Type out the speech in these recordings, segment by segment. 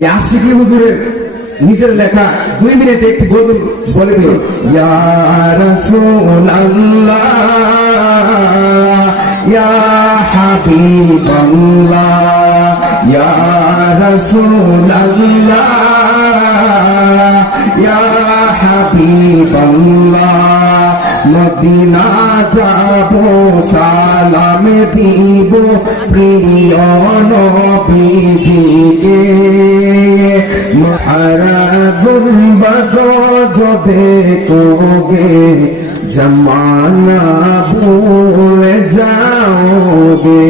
আশিকি হুজুরের নিজের লেখা দুই মিনিটে একটি গজল বলে দিল মদিনা যাব, সালাম দিব প্রিয় নবীজিকে। মারা গুলবাদ যদি কবে জমানা ভুল যাওগে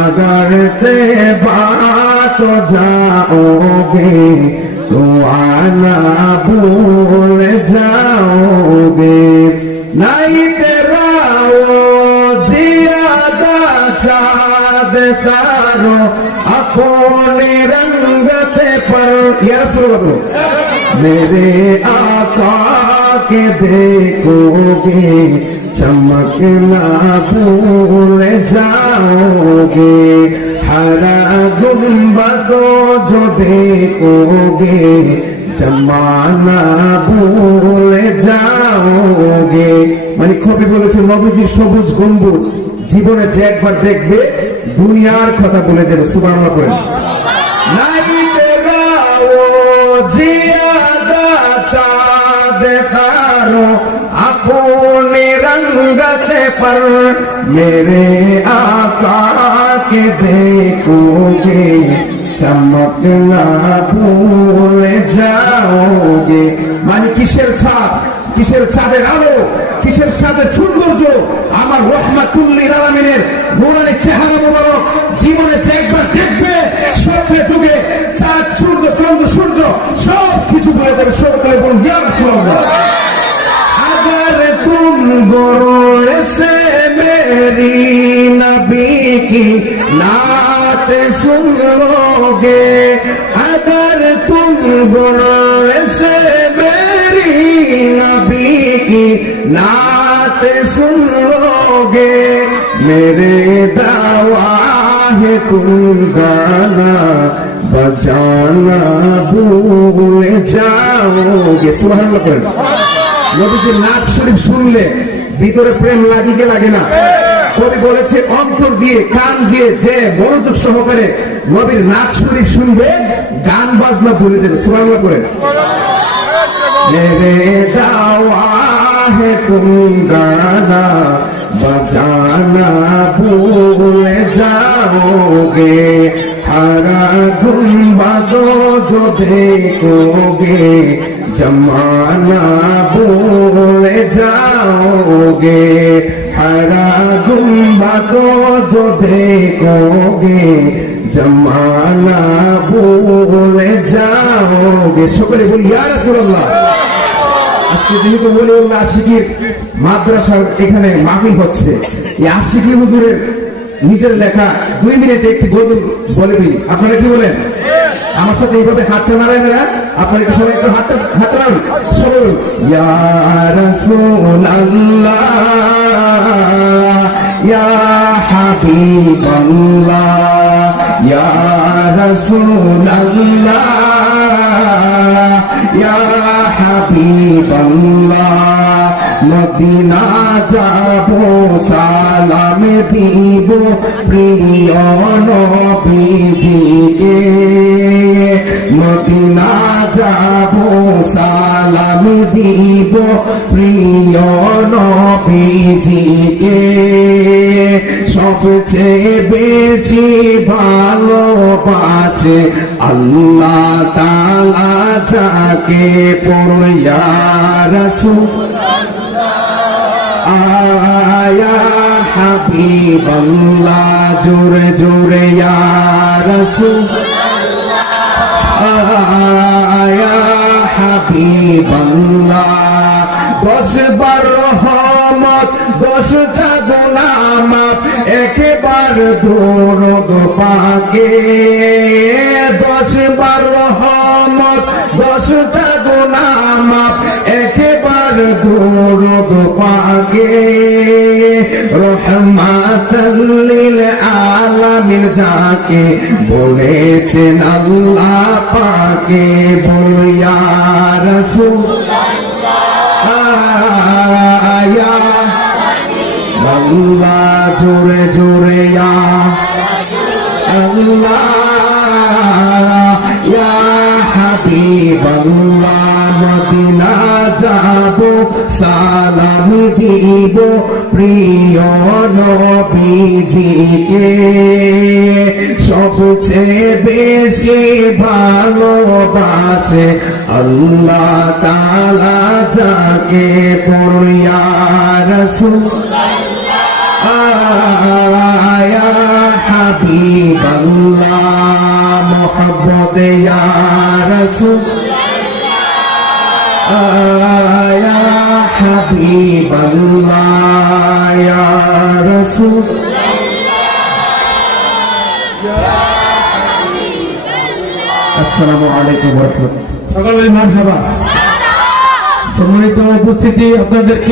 আগার তে বাত যাওগে তোমারা ভুল যাওগে। নাই তেরাও জিয়াদা চাঁদ তারো अपने रंग से पर या रसूल मेरे आका के देखोगे चमकना भूल जाओगे हरा गुम्बदो जो देखोगे জমানা ভুলে যাওগে মানে কবি বলেছে নবীজির সবুজ গম্বুজ জীবনে যে একবার দেখবে দুনিয়ার কথা বলে যাবে সুবাহ করে নাই তেরা ও জিয়াদা চাঁদ তারো अपने रंग से पर मेरे आका के देखोगे चमकना भूल जाओगे মানে কিসের ছাদ কিসের ছাদের আলো কিসের ছাদের সৌন্দর্য আমার রহমাতুল্লিল আলামিনের নুরানি চেহারা মোবারক জীবনে যে একবার দেখবে সত্যে যুগে চাঁদ সূর্য চন্দ্র সূর্য সব কিছু বলে দেবে সকলে বলুন ইয়া রাসূলুল্লাহ अगर तुम गुरु से मेरी नबी की नात सुन लोगे अगर तुम गुरु नात सुन लोगे मेरे दावा है तुम गाना बजाना भूल जाओगे सुबह करें নবীজির নাচ শরীফ শুনলে ভিতরে প্রেম লাগিকে লাগে না কবি বলেছে অন্তর দিয়ে কান দিয়ে যে মনোযোগ সহকারে নবীর নাচ শরীফ শুনবে গান বাজনা ভুলে যাবে সুরাঙ্গা করে मेरे दावा है तुम गाना बजाना भूल जाओगे हरा गुम्बदों जो देखोगे जमाना भूल जाओगे हरा गुम्बदों जो देखोगे जमाना भूल जाओगे शुक्र बोलिया रसूलुल्लाह যেহেতু বলে উল্লাহ আশিকির মাদ্রাসার এখানে মাহফিল হচ্ছে। এই আশিকি হুজুরের নিজের লেখা দুই মিনিটে একটি গজল বলে দিই। আপনারা কি বলেন? আমার সাথে এইভাবে হাতটা নাড়ায় না, আপনারা একটু সবাই মদিনা যাব সালাম দিব প্রিয় নবীজিকে। মদিনা যাব সালাম দিব প্রিয় সবচেয়ে বেশি ভালোবাসে আল্লাহ তালা যাকে পড়িয়া রসুল। আয়া হাবিবাল্লাহ, জোরে জোরে, ইয়া রসুল। আয়া হাবিবাল্লাহ, দশ বারো রহমত দশটা একেবার দৌড় পাকে, দশ বারো রহমত দশটা গুনামাপ একেবার দৌড় পাকে। রহমাতাল্লিল আলামিন যাকে বলেছেন আল্লাহ পাকে বলিয়া রসুল। আল্লাহ জোরে জোরে আল্লাহ হাবিব আল্লাহ মদিনা যাব, সালাম দিব প্রিয় নবীজিকে। সবচেয়ে বেশি ভালোবাসে আল্লাহ তালা যাকে পড়িয়া রসুল। হাবিব আল্লাহ মোহাম্মদ ইয়া রসুল। আয়া হাবিব আল্লাহ ইয়া রসুল। আসসালামু আলাইকুম ওয়া রাহমাতুল্লাহ। সকলে মার সম্মানিত উপস্থিতি আপনাদেরকে